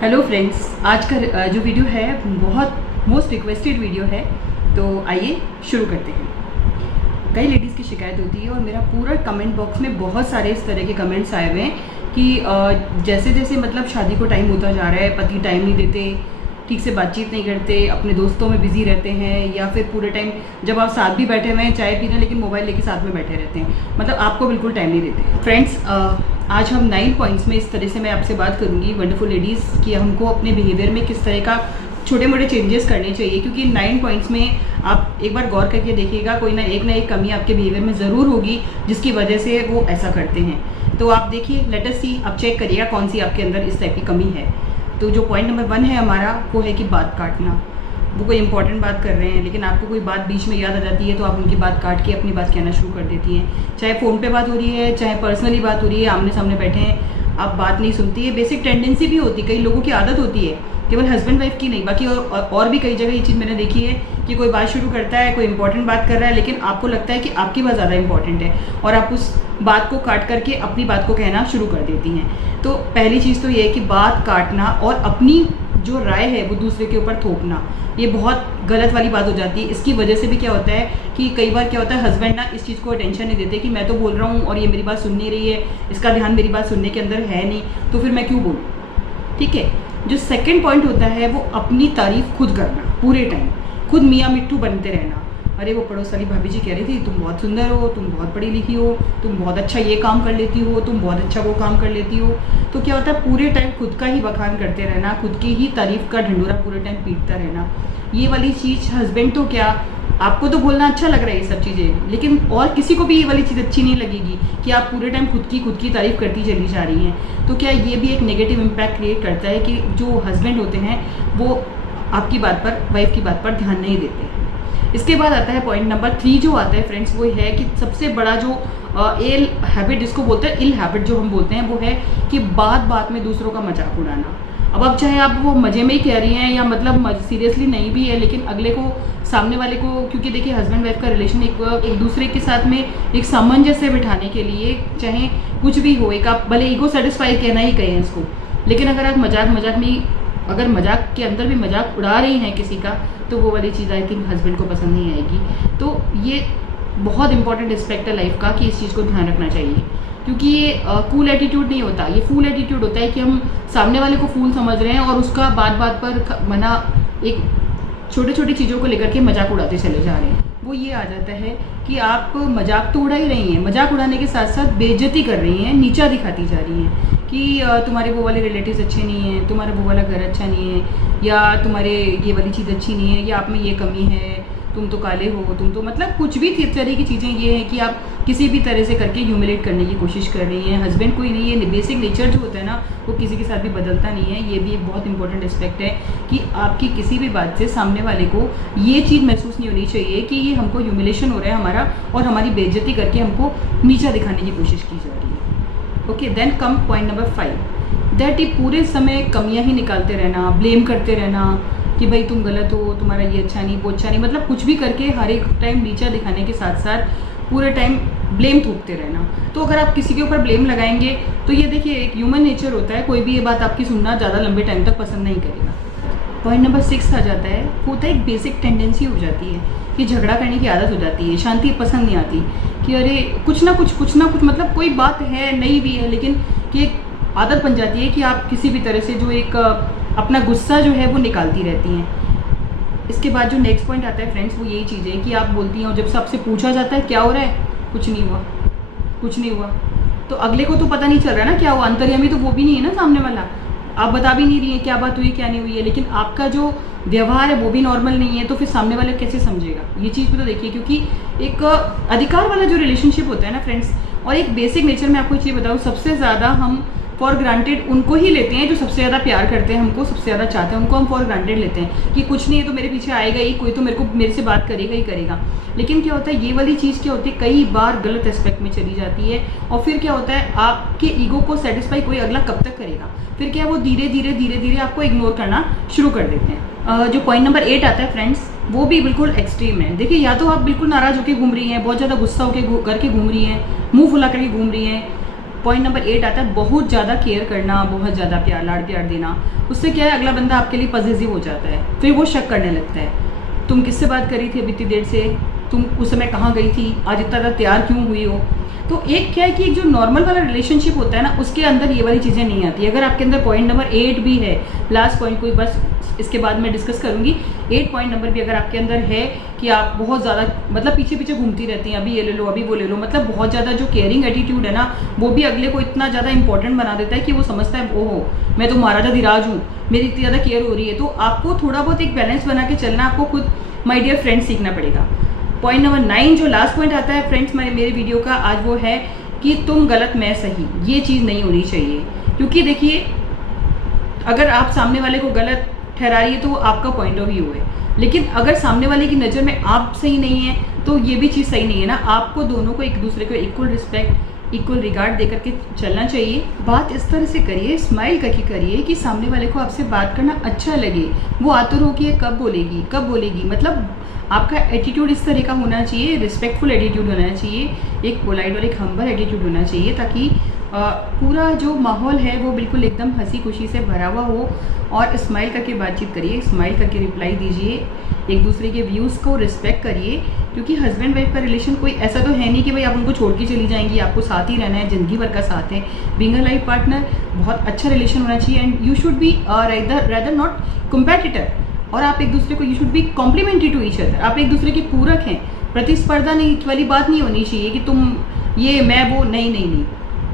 Hello friends, आज का जो वीडियो है बहुत मोस्ट रिक्वेस्टेड वीडियो है। तो आइए शुरू करते हैं। कई लेडीज़ की शिकायत होती है और मेरा पूरा कमेंट बॉक्स में बहुत सारे इस तरह के कमेंट्स आए हुए हैं कि जैसे जैसे मतलब शादी को टाइम होता जा रहा है, पति टाइम नहीं देते, ठीक से बातचीत नहीं करते, अपने दोस्तों में बिजी रहते हैं, या फिर पूरे टाइम जब आप साथ भी बैठे हुए हैं चाय पी रहे हैं लेकिन मोबाइल लेके साथ में बैठे रहते हैं, मतलब आपको बिल्कुल टाइम नहीं देते। फ्रेंड्स, आज हम 9 पॉइंट्स में इस तरह से मैं आपसे बात करूंगी वंडरफुल लेडीज़ कि हमको अपने बिहेवियर में किस तरह का छोटे मोटे चेंजेस करने चाहिए, क्योंकि 9 पॉइंट्स में आप एक बार गौर करके देखिएगा, कोई ना एक कमी आपके बिहेवियर में ज़रूर होगी जिसकी वजह से वो ऐसा करते हैं। तो आप देखिए, लेट अस सी, आप चेक करिएगा कौन सी आपके अंदर इस टाइप की कमी है। तो जो पॉइंट नंबर 1 है हमारा, वो है कि बात काटना। वो कोई इंपॉर्टेंट बात कर रहे हैं लेकिन आपको कोई बात बीच में याद आ जाती है तो आप उनकी बात काट के अपनी बात कहना शुरू कर देती हैं। चाहे फ़ोन पे बात हो रही है, चाहे पर्सनली बात हो रही है, आमने सामने बैठे हैं, आप बात नहीं सुनती है। बेसिक टेंडेंसी भी होती है, कई लोगों की आदत होती है, केवल हस्बैंड वाइफ की नहीं, बाकी और भी कई जगह ये चीज़ मैंने देखी है कि कोई बात शुरू करता है, कोई इंपॉर्टेंट बात कर रहा है, लेकिन आपको लगता है कि आपकी बात ज़्यादा इंपॉर्टेंट है और आप उस बात को काट करके अपनी बात को कहना शुरू कर देती हैं। तो पहली चीज़ तो ये है कि बात काटना और अपनी जो राय है वो दूसरे के ऊपर थोपना, ये बहुत गलत वाली बात हो जाती है। इसकी वजह से भी क्या होता है कि कई बार क्या होता है, हस्बैंड ना इस चीज़ को अटेंशन नहीं देते कि मैं तो बोल रहा हूँ और ये मेरी बात सुन नहीं रही है, इसका ध्यान मेरी बात सुनने के अंदर है नहीं, तो फिर मैं क्यों बोलूँ। ठीक है। जो सेकंड पॉइंट होता है वो अपनी तारीफ खुद करना, पूरे टाइम खुद मियाँ मिट्टू बनते रहना। अरे वो पड़ोस वाली भाभी जी कह रही थी तुम बहुत सुंदर हो, तुम बहुत पढ़ी लिखी हो, तुम बहुत अच्छा ये काम कर लेती हो, तुम बहुत अच्छा वो काम कर लेती हो। तो क्या होता है, पूरे टाइम खुद का ही बखान करते रहना, खुद की ही तारीफ का ढंडोरा पूरे टाइम पीटता रहना। ये वाली चीज़ हस्बैंड तो क्या, आपको तो बोलना अच्छा लग रहा है ये सब चीज़ें, लेकिन और किसी को भी ये वाली चीज़ अच्छी नहीं लगेगी कि आप पूरे टाइम खुद की तारीफ करती चली जा रही हैं। तो क्या ये भी एक नेगेटिव इम्पैक्ट क्रिएट करता है कि जो हस्बैंड होते हैं वो आपकी बात पर, वाइफ की बात पर ध्यान नहीं देते। इसके बाद आता है पॉइंट नंबर 3 जो आता है फ्रेंड्स, वो है कि सबसे बड़ा जो इल हैबिट जिसको बोलते हैं, इल हैबिट जो हम बोलते हैं, वो है कि बात बात में दूसरों का मजाक उड़ाना। अब चाहे आप वो मज़े में ही कह रही हैं या मतलब सीरियसली नहीं भी है, लेकिन अगले को, सामने वाले को, क्योंकि देखिए हस्बैंड वाइफ का रिलेशन एक दूसरे के साथ में एक सामंजस्य बिठाने के लिए चाहे कुछ भी हो, एक आप भले ईगो सेटिस्फाई कहना ही कहें इसको, लेकिन अगर आप मजाक में, अगर मजाक के अंदर भी मजाक उड़ा रही हैं किसी का, तो वो वाली चीज़ आई थिंक हस्बैंड को पसंद नहीं आएगी। तो ये बहुत इंपॉर्टेंट एस्पेक्ट है लाइफ का कि इस चीज़ को ध्यान रखना चाहिए, क्योंकि ये कूल एटीट्यूड नहीं होता, ये फूल एटीट्यूड होता है कि हम सामने वाले को फूल समझ रहे हैं और उसका बात बात पर मना एक छोटे छोटी चीज़ों को लेकर के मजाक उड़ाते चले जा रहे हैं। वो ये आ जाता है कि आप मजाक तो उड़ा ही रही हैं, मजाक उड़ाने के साथ साथ बेइज्जती कर रही हैं, नीचा दिखाती जा रही हैं कि तुम्हारे वो वाले रिलेटिव्स अच्छे नहीं हैं, तुम्हारा वो वाला घर अच्छा नहीं है, या तुम्हारे ये वाली चीज़ अच्छी नहीं है, या आप में ये कमी है, तुम तो काले हो, तुम तो, मतलब कुछ भी तरह की चीज़ें ये हैं कि आप किसी भी तरह से करके ह्यूमिलेट करने की कोशिश कर रही हैं। हस्बैंड कोई नहीं, ये बेसिक नेचर जो होता है ना, वो किसी के साथ भी बदलता नहीं है। ये भी एक बहुत इंपॉर्टेंट एस्पेक्ट है कि आपकी किसी भी बात से सामने वाले को ये चीज़ महसूस नहीं होनी चाहिए कि ये हमको ह्यूमिलेशन हो रहा है हमारा और हमारी बेइज्जती करके हमको नीचा दिखाने की कोशिश की जा रही है। Okay, then come point number 5, that ये पूरे समय कमियाँ ही निकालते रहना, ब्लेम करते रहना कि भाई तुम गलत हो, तुम्हारा ये अच्छा नहीं, वो अच्छा नहीं, मतलब कुछ भी करके हर एक टाइम नीचा दिखाने के साथ साथ पूरे टाइम ब्लेम थूकते रहना। तो अगर आप किसी के ऊपर ब्लेम लगाएंगे तो ये देखिए एक ह्यूमन नेचर होता है, कोई भी ये बात आपकी सुनना ज़्यादा लंबे टाइम तक पसंद नहीं करेगा। पॉइंट नंबर 6 आ जाता है, होता है एक बेसिक टेंडेंसी हो जाती है कि झगड़ा करने की आदत हो जाती है, शांति पसंद नहीं आती कि अरे कुछ ना कुछ मतलब कोई बात है नहीं भी है, लेकिन कि एक आदत बन जाती है कि आप किसी भी तरह से जो एक अपना गुस्सा जो है वो निकालती रहती हैं। इसके बाद जो नेक्स्ट पॉइंट आता है फ्रेंड्स, वो यही चीज़ है कि आप बोलती हैं और जब से आपसे पूछा जाता है क्या हो रहा है, कुछ नहीं हुआ, कुछ नहीं हुआ, तो अगले को तो पता नहीं चल रहा ना क्या हुआ, अंतर्यामी तो वो भी नहीं है ना सामने वाला, आप बता भी नहीं रही है क्या बात हुई क्या नहीं हुई है, लेकिन आपका जो व्यवहार है वो भी नॉर्मल नहीं है, तो फिर सामने वाला कैसे समझेगा। ये चीज़ भी तो देखिए, क्योंकि एक अधिकार वाला जो रिलेशनशिप होता है ना फ्रेंड्स, और एक बेसिक नेचर में आपको एक चीज़ बताऊँ, सबसे ज़्यादा हम फॉर ग्रांटेड उनको ही लेते हैं जो सबसे ज़्यादा प्यार करते हैं, हमको सबसे ज़्यादा चाहते हैं, उनको हम फॉर ग्रांटेड लेते हैं कि कुछ नहीं है तो मेरे पीछे आएगा ही, कोई तो मेरे से बात करेगा ही करेगा। लेकिन क्या होता है, ये वाली चीज़ क्या होती है, कई बार गलत एस्पेक्ट में चली जाती है, और फिर क्या होता है, आपके ईगो को सेटिस्फाई कोई अगला कब तक करेगा, फिर क्या वो धीरे धीरे आपको इग्नोर करना शुरू कर देते हैं। जो पॉइंट नंबर 8 आता है फ्रेंड्स, वो भी बिल्कुल एक्सट्रीम है। देखिए, या तो आप बिल्कुल नाराज़ होकर घूम रही हैं, बहुत ज़्यादा गुस्सा होकर करके घूम रही हैं, मुँह फुला करके घूम रही हैं, पॉइंट नंबर 8 आता है बहुत ज़्यादा केयर करना, बहुत ज़्यादा प्यार, लाड़ प्यार देना। उससे क्या है, अगला बंदा आपके लिए पॉजिटिव हो जाता है, फिर वो शक करने लगता है, तुम किससे बात करी थी अभी इतनी देर से, तुम उस समय कहाँ गई थी, आज इतना ज़्यादा तैयार क्यों हुई हो। तो एक क्या है कि एक जो नॉर्मल वाला रिलेशनशिप होता है ना, उसके अंदर ये वाली चीज़ें नहीं आती। अगर आपके अंदर पॉइंट नंबर 8 भी है, लास्ट पॉइंट कोई बस इसके बाद मैं डिस्कस करूंगी, 8 पॉइंट नंबर भी अगर आपके अंदर है कि आप बहुत ज़्यादा मतलब पीछे पीछे घूमती रहती हैं, अभी ये ले लो अभी वो ले लो, मतलब बहुत ज़्यादा जो केयरिंग एटीट्यूड है ना, वो भी अगले को इतना ज़्यादा इंपॉर्टेंट बना देता है कि वो समझता है ओहो मैं तो महाराजा धीराज हूँ, मेरी इतनी ज़्यादा केयर हो रही है। तो आपको थोड़ा बहुत एक बैलेंस बना के चलना आपको खुद माय डियर फ्रेंड्स सीखना पड़ेगा। पॉइंट नंबर 9 जो लास्ट पॉइंट आता है फ्रेंड्स मेरे वीडियो का आज, वो है कि तुम गलत मैं सही। ये चीज़ नहीं होनी चाहिए, क्योंकि देखिए अगर आप सामने वाले को गलत ठहरा रही है तो वो आपका पॉइंट ऑफ व्यू है, लेकिन अगर सामने वाले की नज़र में आप सही नहीं है तो ये भी चीज़ सही नहीं है ना। आपको दोनों को एक दूसरे को इक्वल रिस्पेक्ट, इक्वल रिगार्ड देकर के चलना चाहिए। बात इस तरह से करिए, स्माइल करके करिए कि सामने वाले को आपसे बात करना अच्छा लगे। वो आतुर हो कि कब बोलेगी, मतलब आपका एटीट्यूड इस तरह का होना चाहिए, रिस्पेक्टफुल एटीट्यूड होना चाहिए, एक पोलाइट और एक हम्बल एटीट्यूड होना चाहिए, ताकि पूरा जो माहौल है वो बिल्कुल एकदम हंसी खुशी से भरा हुआ हो। और स्माइल करके बातचीत करिए, स्माइल करके रिप्लाई दीजिए, एक दूसरे के व्यूज़ को रिस्पेक्ट करिए, क्योंकि हस्बैंड वाइफ का रिलेशन कोई ऐसा तो है नहीं कि भाई आप उनको छोड़ के चली जाएंगी, आपको साथ ही रहना है, ज़िंदगी भर का साथ है। बीइंग अ लाइफ पार्टनर बहुत अच्छा रिलेशन होना चाहिए, and you should be rather not competitor, और आप एक दूसरे को you should be complementary to each other. आप एक दूसरे के पूरक हैं, प्रतिस्पर्धा नहीं वाली बात नहीं होनी चाहिए कि तुम ये मैं वो, नहीं,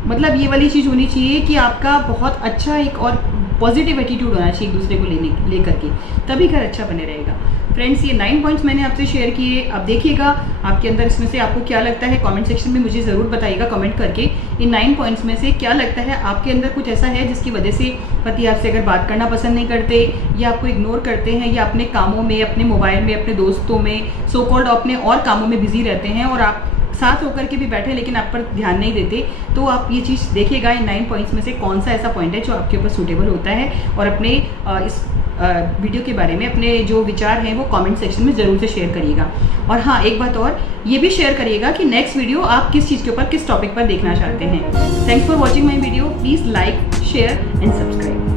मतलब ये वाली चीज़ होनी चाहिए कि आपका बहुत अच्छा एक और पॉजिटिव एटीट्यूड होना चाहिए एक दूसरे को लेकर के, तभी घर अच्छा बने रहेगा। फ्रेंड्स ये 9 पॉइंट्स मैंने आपसे शेयर किए। अब देखिएगा आपके अंदर इसमें से आपको क्या लगता है, कमेंट सेक्शन में मुझे ज़रूर बताइएगा कमेंट करके, इन 9 पॉइंट्स में से क्या लगता है आपके अंदर कुछ ऐसा है जिसकी वजह से पति आपसे अगर बात करना पसंद नहीं करते, या आपको इग्नोर करते हैं, या अपने कामों में, अपने मोबाइल में, अपने दोस्तों में, सो कॉल्ड अपने और कामों में बिजी रहते हैं, और आप साथ होकर के भी बैठे लेकिन आप पर ध्यान नहीं देते। तो आप ये चीज़ देखिएगा इन 9 पॉइंट्स में से कौन सा ऐसा पॉइंट है जो आपके ऊपर सूटेबल होता है, और अपने इस वीडियो के बारे में अपने जो विचार हैं वो कमेंट सेक्शन में ज़रूर से शेयर करिएगा। और हाँ, एक बात और, ये भी शेयर करिएगा कि नेक्स्ट वीडियो आप किस चीज़ के ऊपर, किस टॉपिक पर देखना चाहते हैं। Thanks for watching my video. Please like, share and subscribe.